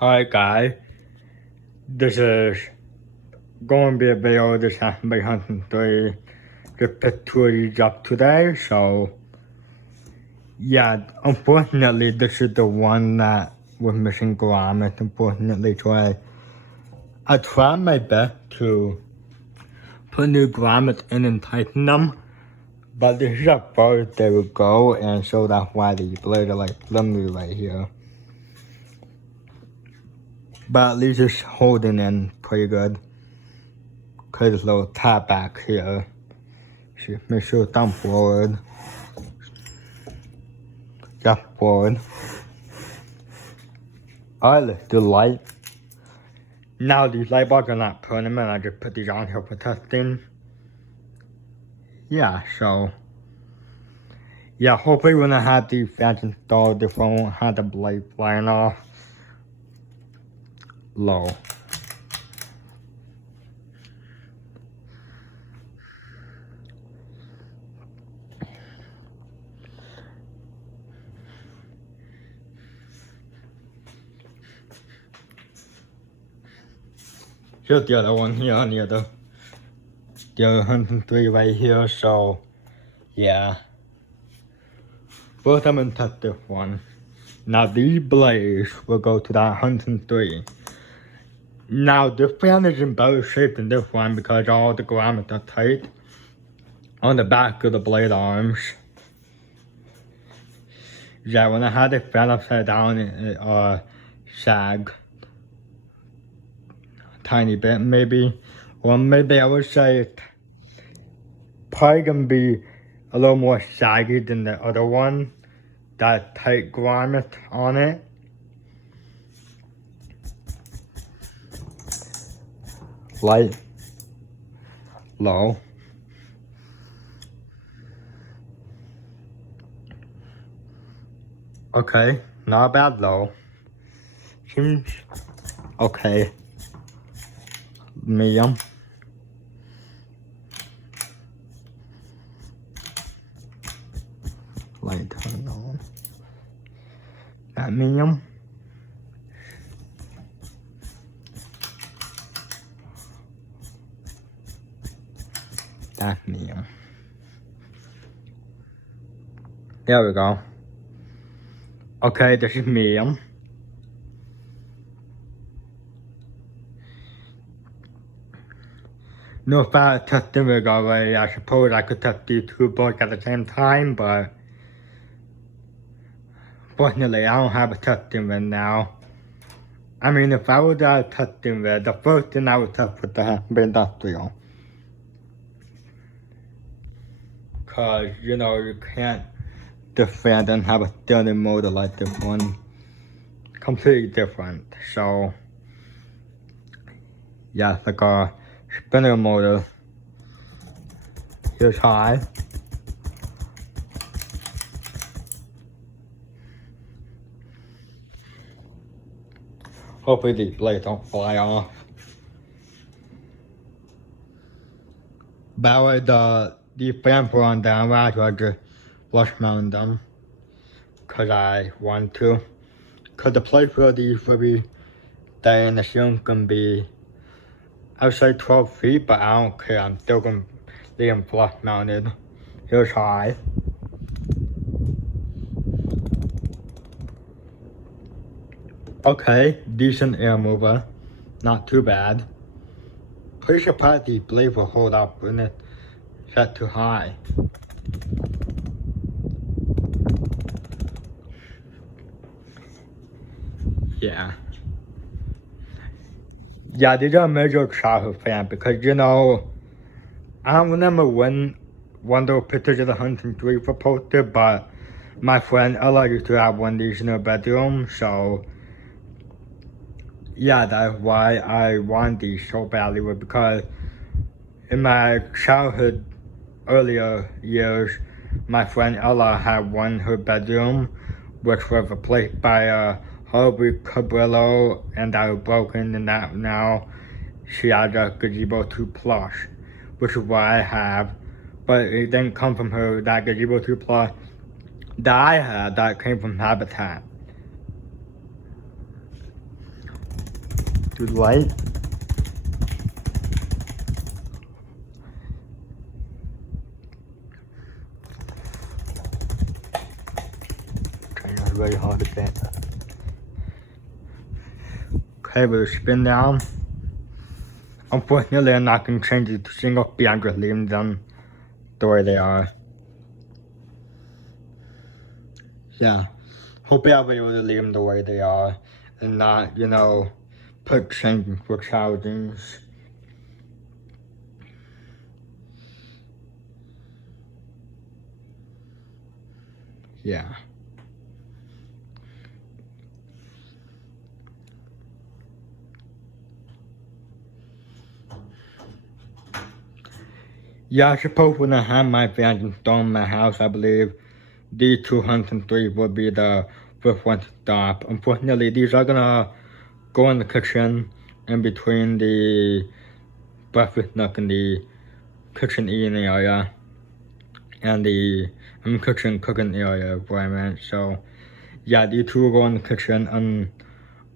Hi guys, this is going to be a video of this Hampton Bay Huntington 3. Just picked two of these up today, so yeah, unfortunately this is the one that was missing grommets, unfortunately, so I tried my best to put new grommets in and tighten them, but this is as far as they would go, and so that's why these blades are like literally right here. But at least it's holding in pretty good. Cause there's a little tap back here. Make sure thumb forward. Just forward. Alright, let's do light. Now these light bulbs are not permanent. I just put these on here for testing. Yeah, so yeah, hopefully when I have these fans installed, the phone won't have the blade flying off. Low. Here's the other one here on the other Huntington 3 right here, so yeah. Both of them in test this one. Now these blades will go to that Huntington 3. Now this fan is in better shape than this one because all the grommets are tight on the back of the blade arms. Yeah, when I had the fan upside down, it sagged a tiny bit maybe. Or maybe I would say it's probably gonna be a little more saggy than the other one. That tight grommet on it. Light. Low. Okay, not bad low. Seems okay. Medium. Light turn on. That medium. That medium. There we go. Okay, this is medium. No, if I test them already, I suppose I could test these two both at the same time, but fortunately I don't have a testing rig now. I mean, if I was at a testing rig, the first thing I would test with the Hampton Bay Industrial. Cause, you know, you can't defend and have a stirring motor like this one. Completely different, so yeah, it's like a spinner motor. Here's high. Hopefully these blades don't fly off. That way the fan were on down, I just flush mount them. Cause I want to. Cause the place for these will be there in the ceiling can be, I would say 12 feet, but I don't care. I'm still gonna leave them flush mounted. Here's high. Okay, decent air mover. Not too bad. Pretty surprised the blade will hold up when it's set too high. Yeah. Yeah, these are major childhood fan because, you know, I don't remember when one of those pictures of the Huntington 3 were posted, but my friend Ella used to have one of these in her bedroom, so yeah, that's why I want these so badly, because in my childhood, earlier years, my friend Ella had one in her bedroom, which was replaced by a Harvey Cabrillo, and that was broken, and that now she has a Gazebo 2 Plus, which is what I have, but it didn't come from her, that Gazebo 2 Plus that I had, that came from Habitat. Do the light. Trying not really hard to get. Okay, we'll spin down. Unfortunately, I'm not going to change it to single speed. I'm just leaving them the way they are. Yeah. Hope I'll be able to leave them the way they are and not, you know, put changes for thousands. Yeah. Yeah, I suppose when I have my fans installed in my house, I believe these 203 will be the first one to stop. Unfortunately, these are gonna go in the kitchen in between the breakfast nook and the kitchen eating area and the kitchen cooking area where I'm at. So yeah, these two will go in the kitchen and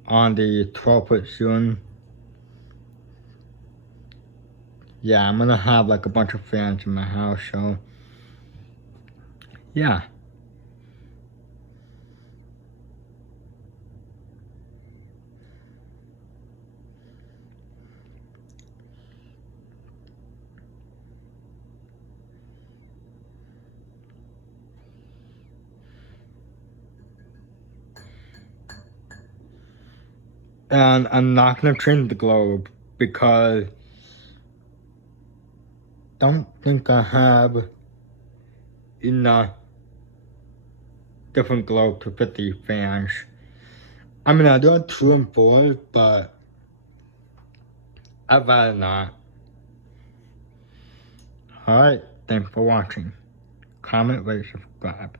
on the 12-foot soon. Yeah, I'm gonna have like a bunch of fans in my house, so yeah. And I'm not gonna change the globe because don't think I have enough different globe to fit the fans. I mean, I do have 2 and 4, but I'd rather not. Alright, thanks for watching. Comment, rate, subscribe.